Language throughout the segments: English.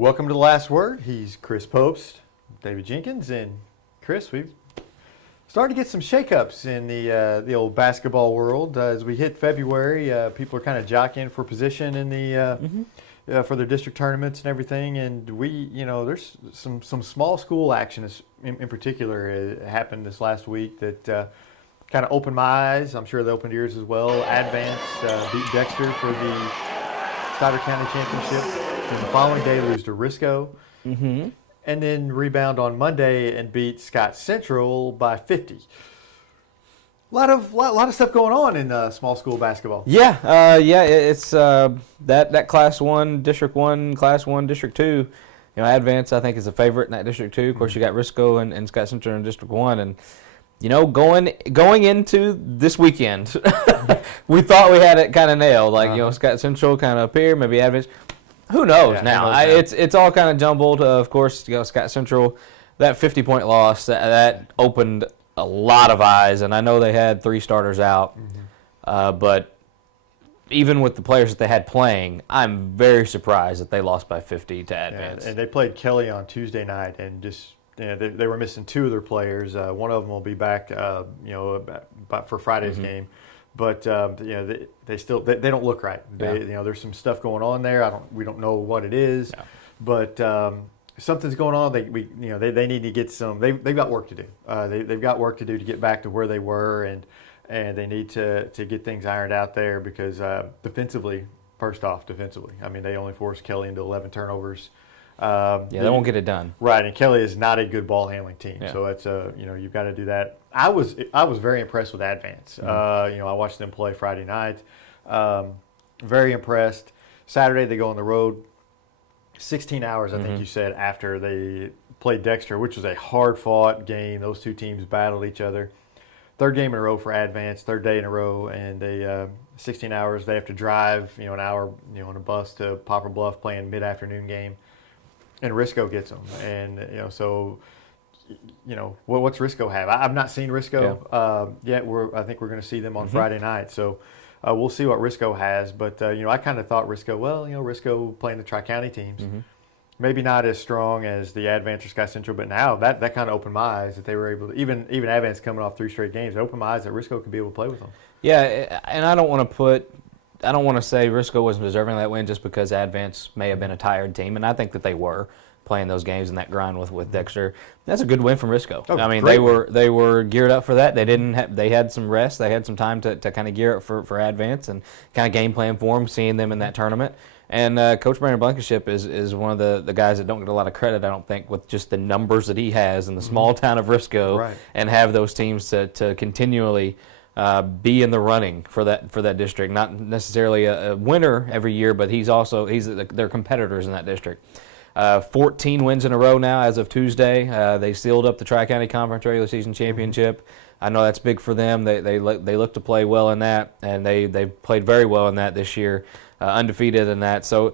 Welcome to The Last Word. He's Chris Popst, David Jenkins, and Chris, we've started to get some shakeups in the old basketball world. As we hit February, people are kind of jockeying for position in the for their district tournaments and everything. And there's some small school action in particular happened this last week that kind of opened my eyes. I'm sure they opened yours as well. Advance beat Dexter for the Stoddard County Championship. And the following day lose to Risco, and then rebound on Monday and beat Scott Central by 50. A lot of stuff going on in small school basketball. Yeah, it's that Class 1, District 1, Class 1, District 2. Advance I think is a favorite in that District 2. Of course, you got Risco and Scott Central in District 1, and going into this weekend, we thought we had it kind of nailed. Scott Central kind of up here, maybe Advance. Who knows now? It's all kind of jumbled. Of course, Scott Central, that 50-point loss, that opened a lot of eyes, and I know they had 3 starters out, but even with the players that they had playing, I'm very surprised that they lost by 50 to Advance. And they played Kelly on Tuesday night, and just they were missing 2 of their players. One of them will be back, for Friday's game. But they still don't look right. There's some stuff going on there. We don't know what it is, but something's going on. They need to get some. They've got work to do. They've got work to do to get back to where they were, and they need to get things ironed out there because defensively, I mean they only forced Kelly into 11 turnovers. They won't get it done. Right, and Kelly is not a good ball handling team, so it's you've got to do that. I was very impressed with Advance. I watched them play Friday night. Very impressed. Saturday they go on the road. 16 hours, I think you said, after they played Dexter, which was a hard-fought game. Those 2 teams battled each other. 3rd game in a row for Advance, 3rd day in a row, and they 16 hours. They have to drive an hour on a bus to Poplar Bluff playing mid-afternoon game. And Risco gets them, and what's Risco have? I've not seen Risco yet. I think we're going to see them on Friday night, so we'll see what Risco has. But I kind of thought Risco, Risco playing the Tri-County teams, maybe not as strong as the Advance or Sky Central, but now that kind of opened my eyes that they were able to even Advance coming off 3 straight games. It opened my eyes that Risco could be able to play with them. Yeah, and I don't want to say Risco wasn't deserving of that win just because Advance may have been a tired team, and I think that they were playing those games in that grind with Dexter. That's a good win from Risco. I mean, they were geared up for that. They had some rest. They had some time to kind of gear up for Advance and kind of game plan for them, seeing them in that tournament. And Coach Brandon Blankenship is one of the guys that don't get a lot of credit, I don't think, with just the numbers that he has in the small town of Risco, and have those teams to continually be in the running for that district. Not necessarily a winner every year, but they're competitors in that district. 14 wins in a row now as of Tuesday. They sealed up the Tri-County Conference regular season championship. I know that's big for them. They look to play well in that, and they played very well in that this year, undefeated in that. So,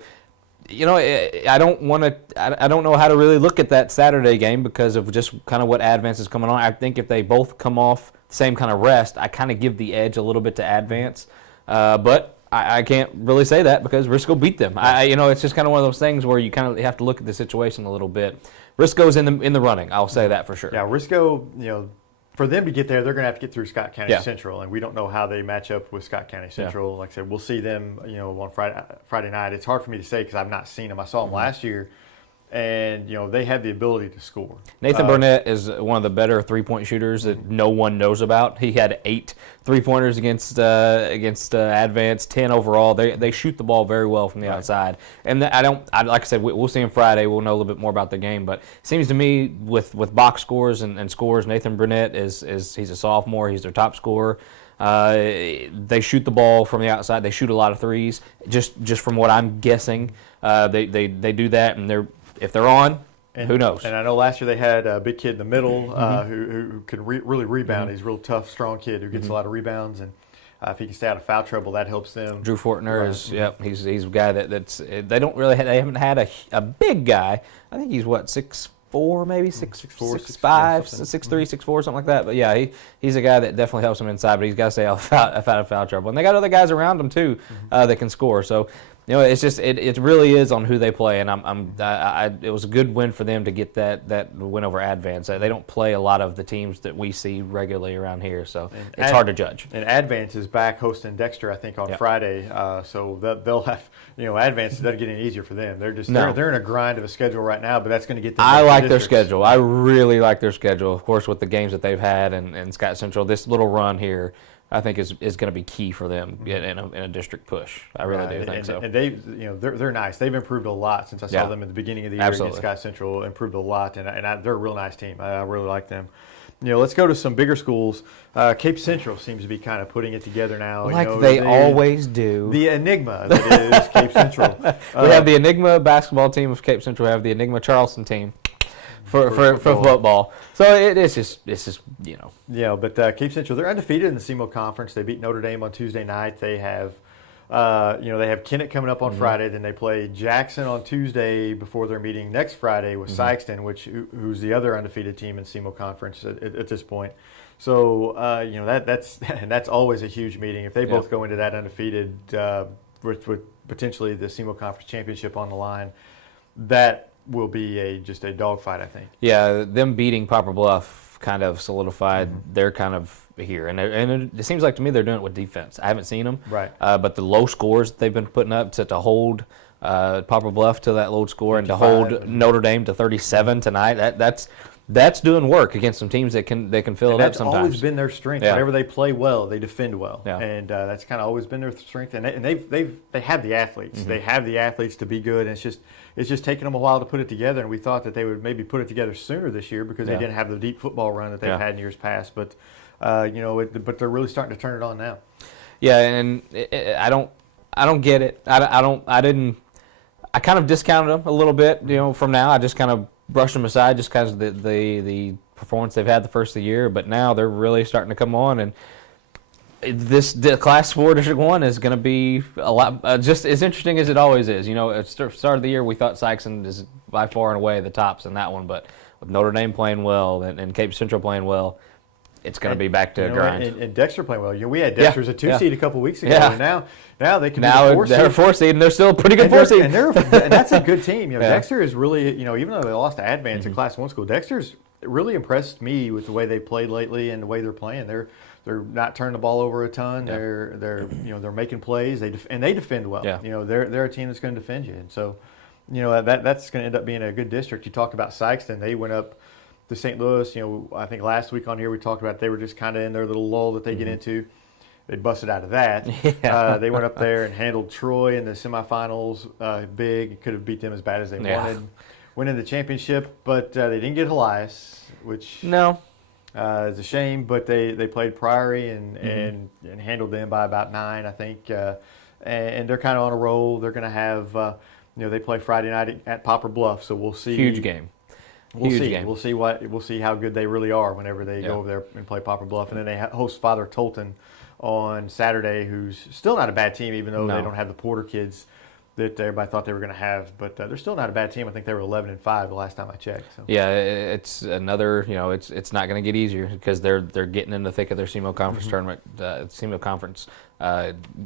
I don't know how to really look at that Saturday game because of just kind of what Advance is coming on. I think if they both come off the same kind of rest, I kind of give the edge a little bit to Advance, but I can't really say that because Risco beat them. It's just kind of one of those things where you kind of have to look at the situation a little bit. Risco's in the running. I'll say that for sure. Yeah, Risco, for them to get there, they're going to have to get through Scott County Central, and we don't know how they match up with Scott County Central. Like I said, we'll see them, on Friday night. It's hard for me to say because I've not seen them. I saw them last year, and they have the ability to score. Nathan Burnett is one of the better 3-point shooters that no one knows about. He had 8 3-pointers against Advance, 10 overall. They shoot the ball very well from the outside. And like I said, we'll see him Friday. We'll know a little bit more about the game. But it seems to me with box scores and scores, Nathan Burnett he's a sophomore. He's their top scorer. They shoot the ball from the outside. They shoot a lot of threes. Just from what I'm guessing, they do that, and if they're on, who knows? And I know last year they had a big kid in the middle who could really rebound. He's a real tough, strong kid who gets a lot of rebounds, and if he can stay out of foul trouble, that helps them. Drew Fortner is he's a guy that's they haven't had a big guy. I think he's 6'4", maybe 6'5", 6'3", 6'4", something like that. But yeah, he's a guy that definitely helps him inside. But he's got to stay out of foul trouble. And they got other guys around him too that can score. So it's just it really is on who they play, and it was a good win for them to get that win over Advance. They don't play a lot of the teams that we see regularly around here, so it's hard to judge. And Advance is back hosting Dexter, I think, on Friday, so they'll have Advance doesn't get any easier for them. They're in a grind of a schedule right now, but that's going to get them. I like their schedule. I really like their schedule. Of course, with the games that they've had and Scott Central, this little run here, I think is going to be key for them in a district push. I really do think so. And they're nice. They've improved a lot since I saw them at the beginning of the year against Scott Central. Improved a lot, and they're a real nice team. I really like them. Let's go to some bigger schools. Cape Central seems to be kind of putting it together now. They always do. The enigma that is Cape Central. We have the enigma basketball team of Cape Central. We have the enigma Charleston team. For football. So it's just. Yeah, but Cape Central, they're undefeated in the SEMO Conference. They beat Notre Dame on Tuesday night. They have, they have Kennett coming up on Friday. Then they play Jackson on Tuesday before their meeting next Friday with Sikeston, who's the other undefeated team in SEMO Conference at this point. So that's always a huge meeting. If they both go into that undefeated with potentially the SEMO Conference championship on the line, that will be just a dogfight, I think. Yeah, them beating Poplar Bluff kind of solidified they're kind of here, and it seems like to me they're doing it with defense. I haven't seen them, right? But the low scores they've been putting up to hold Poplar Bluff to that low score and to hold Notre Dame to 37 tonight. That's doing work against some teams that can fill it up sometimes. That's always been their strength. Yeah. Whenever they play well, they defend well, yeah. And that's kind of always been their strength. And they have the athletes. They have the athletes to be good. And it's just taken them a while to put it together. And we thought that they would maybe put it together sooner this year because they didn't have the deep football run that they've had in years past. But but they're really starting to turn it on now. Yeah, and I don't get it. I kind of discounted them a little bit. From now I just kind of brushed them aside just because of the performance they've had the first of the year, but now they're really starting to come on, and the Class 4 District 1 is going to be a lot just as interesting as it always is. At the start of the year we thought Sikeston is by far and away the tops in that one, but with Notre Dame playing well and Cape Central playing well, it's going to be back to a grind. And Dexter playing well. We had Dexter as a 2-seed a couple weeks ago, and now they can be a 4-seed. They're a 4-seed, and they're still a pretty good 4-seed. And that's a good team. Dexter is really, even though they lost to Advance in Class 1 school, Dexter's really impressed me with the way they played lately and the way they're playing. They're not turning the ball over a ton. Yeah. They're making plays. They defend well. Yeah. They're a team that's going to defend you, and so that's going to end up being a good district. You talked about Sikeston. They went up to St. Louis. I think last week on here we talked about they were just kind of in their little lull that they get into. They busted out of that. Yeah. They went up there and handled Troy in the semifinals big. Could have beat them as bad as they wanted. Winning the championship, but they didn't get Elias, which is a shame. But they played Priory and handled them by about 9, I think. And they're kind of on a roll. They're going to have they play Friday night at Poplar Bluff, so we'll see. Huge game. We'll see how good they really are whenever they go over there and play Poplar Bluff, and then they host Father Tolton on Saturday, who's still not a bad team, even though they don't have the Porter kids that everybody thought they were going to have. But they're still not a bad team. I think they were 11-5 the last time I checked. So. Yeah, it's another. It's not going to get easier because they're getting in the thick of their SEMO Conference tournament, SEMO Conference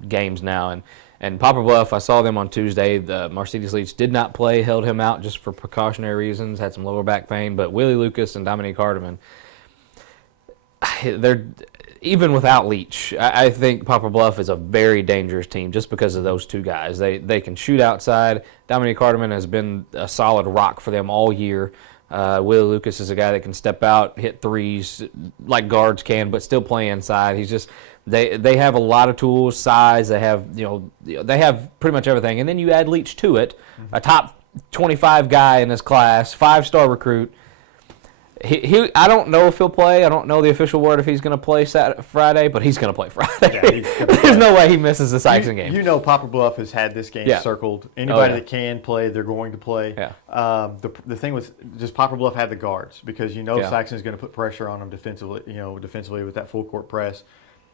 games now, and Poplar Bluff, I saw them on Tuesday. The Mercedes Leach did not play, held him out just for precautionary reasons, had some lower back pain. But Willie Lucas and Dominique Hardiman, they're even without Leach. I think Poplar Bluff is a very dangerous team just because of those two guys. They can shoot outside. Dominique Hardiman has been a solid rock for them all year. Willie Lucas is a guy that can step out, hit threes like guards can, but still play inside. He's just they have a lot of tools, size. They have they have pretty much everything, and then you add Leach to it, a top 25 guy in his class, 5-star recruit. I don't know if he'll play. I don't know the official word if he's going to play Friday, but he's going to play Friday. Yeah, there's no way he misses the Sikeston game. Poplar Bluff has had this game circled. Anybody that can play, they're going to play. Yeah. The thing with just Poplar Bluff had the guards because Sikeston is going to put pressure on them defensively. Defensively with that full court press.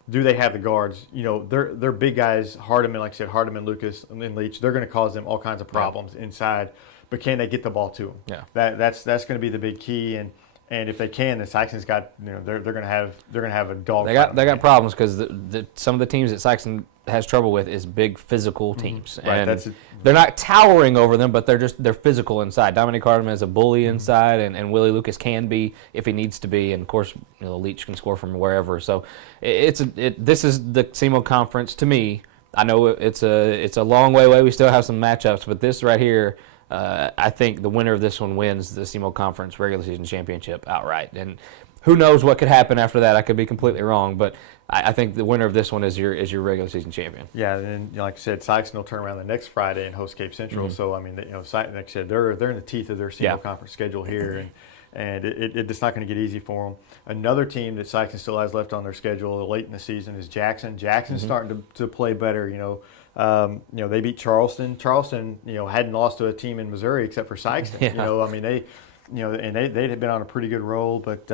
Do they have the guards? They're big guys. Hardiman, like I said, Lucas, and Leach. They're going to cause them all kinds of problems inside. But can they get the ball to them? Yeah. That's going to be the big key. And And if they can, then Sikeston's got they're going to have a dog. They got problems because some of the teams that Sikeston has trouble with is big physical teams, Right, and they're not towering over them, but they're physical inside. Dominic Hardeman is a bully inside, and Willie Lucas can be if he needs to be, and of course Leach can score from wherever. So this is the SEMO Conference to me. I know it's a long way away. We still have some matchups, but this right here. I think the winner of this one wins the SEMO Conference regular season championship outright. And who knows what could happen after that? I could be completely wrong, but I think the winner of this one is your regular season champion. Yeah, and like I said, Sikeston will turn around the next Friday and host Cape Central. So I mean, like I said, they're in the teeth of their SEMO Conference schedule here, and it's not going to get easy for them. Another team that Sikeston still has left on their schedule late in the season is Jackson. Jackson's starting to play better. They beat Charleston. Charleston, hadn't lost to a team in Missouri except for Sikeston. They had been on a pretty good roll, but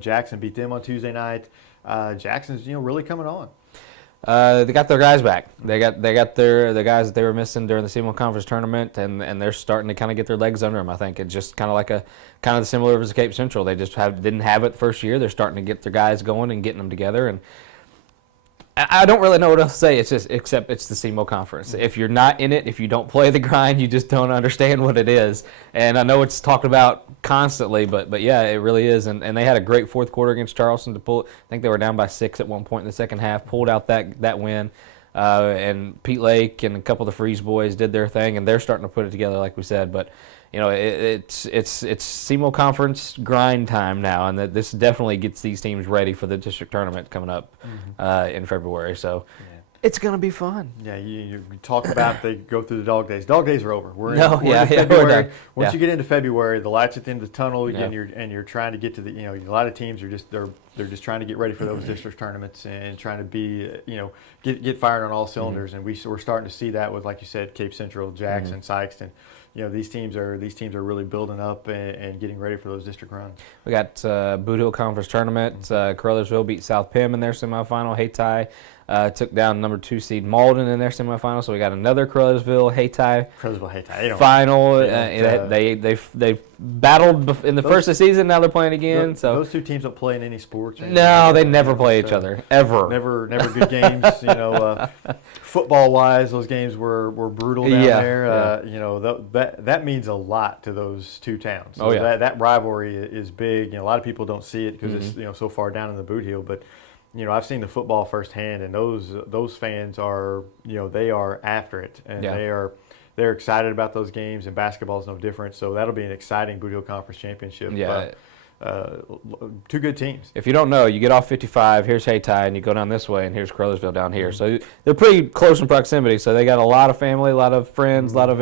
Jackson beat them on Tuesday night. Jackson's really coming on. They got their guys back. They got the guys that they were missing during the SEMO Conference tournament, and they're starting to kind of get their legs under them. I think it's just kind of similar as Cape Central. They just didn't have it the first year. They're starting to get their guys going and getting them together. And I don't really know what else to say. Except it's the SEMO Conference. If you're not in it, if you don't play the grind, you just don't understand what it is. And I know it's talked about constantly, but yeah, it really is. And they had a great fourth quarter against Charleston to pull. I think they were down by 6 at one point in the second half. Pulled out that win. And Pete Lake and a couple of the Freeze boys did their thing, and they're starting to put it together, like we said. But it's SEMO Conference grind time now, and this definitely gets these teams ready for the district tournament coming up in February. So it's going to be fun. Yeah, you talk about they go through the dog days. Dog days are over. We're in February. We're done. Once you get into February, the light's at the end of the tunnel, and you're trying to get to the a lot of teams are just they're just trying to get ready for those district tournaments and trying to be get fired on all cylinders. And we're starting to see that with, like you said, Cape Central, Jackson, Sikeston. These teams are really building up and getting ready for those district runs. We got Boot Hill Conference Tournament. Caruthersville beat South Pim in their semifinal. Hayti took down number 2 seed Malden in their semifinal. So we got another Caruthersville Hayti final. They battled in the first of the season. Now they're playing again. So those two teams don't play in any sports. No, they never play each other ever. Never good games. Football wise, those games were brutal down there. That means a lot to those two towns. So that rivalry is big. A lot of people don't see it because it's so far down in the Boot Hill, but. I've seen the football firsthand, and those fans are, they are after it, and they're excited about those games, and basketball is no different. So that'll be an exciting Boot Hill Conference championship. Yeah. Two good teams. If you don't know, you get off 55, here's Hayti, and you go down this way, and here's Caruthersville down here. So they're pretty close in proximity. So they got a lot of family, a lot of friends, a lot of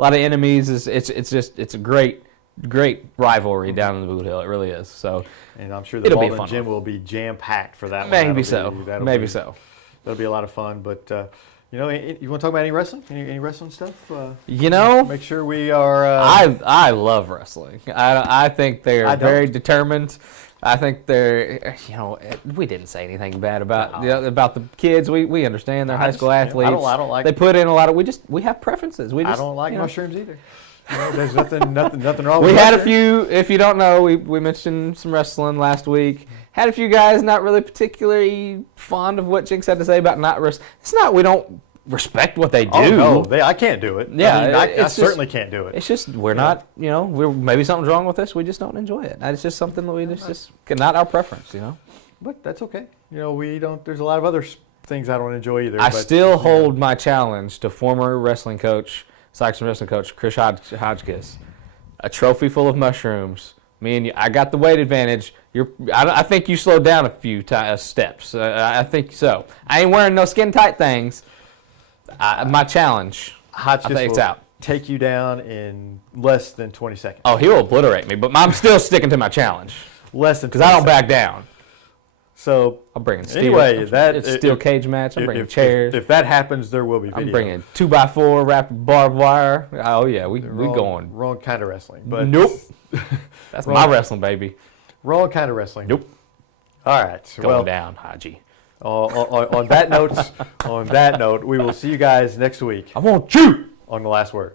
enemies. It's a great rivalry down in the Boot Hill. It really is. So. And I'm sure the Malden gym will be jam-packed for that one. Maybe so. That'll be a lot of fun. But, you want to talk about any wrestling? Any wrestling stuff? Make sure we are... I love wrestling. I think they're very determined. I think they're, we didn't say anything bad about the kids. We understand they're high school athletes. I don't like... They put in a lot of... We have preferences. I don't like mushrooms either. There's nothing wrong with We had mushrooms. a few, if you don't know, we mentioned some wrestling last week. Had a few guys not really particularly fond of what Jinx had to say about not wrestling. It's not we don't respect what they do. Oh, no, I can't do it. Yeah, I certainly can't do it. It's just we're not, we're maybe something's wrong with us. We just don't enjoy it. It's just something that we just not our preference, But that's okay. We don't. There's a lot of other things I don't enjoy either. I still hold my challenge to former wrestling coach. Sikeston wrestling coach Chris Hodgkiss, a trophy full of mushrooms. Me and you, I got the weight advantage. I think you slowed down a few steps. I think so. I ain't wearing no skin tight things. My challenge. Hodgkiss I think it's out. Take you down in less than 20 seconds. Oh, he'll obliterate me, but I'm still sticking to my challenge. Less than 20 because I don't seconds. back down. So I'm bringing steel. Anyway, it's steel cage match. I'm bringing chairs. If that happens, there will be video. I'm bringing 2x4 wrapped barbed wire. Oh yeah, we going wrong kind of wrestling. But nope, that's my wrestling, baby. Wrong kind of wrestling. Nope. All right, going down, Haji. On that note, we will see you guys next week. I want you on The Last Word.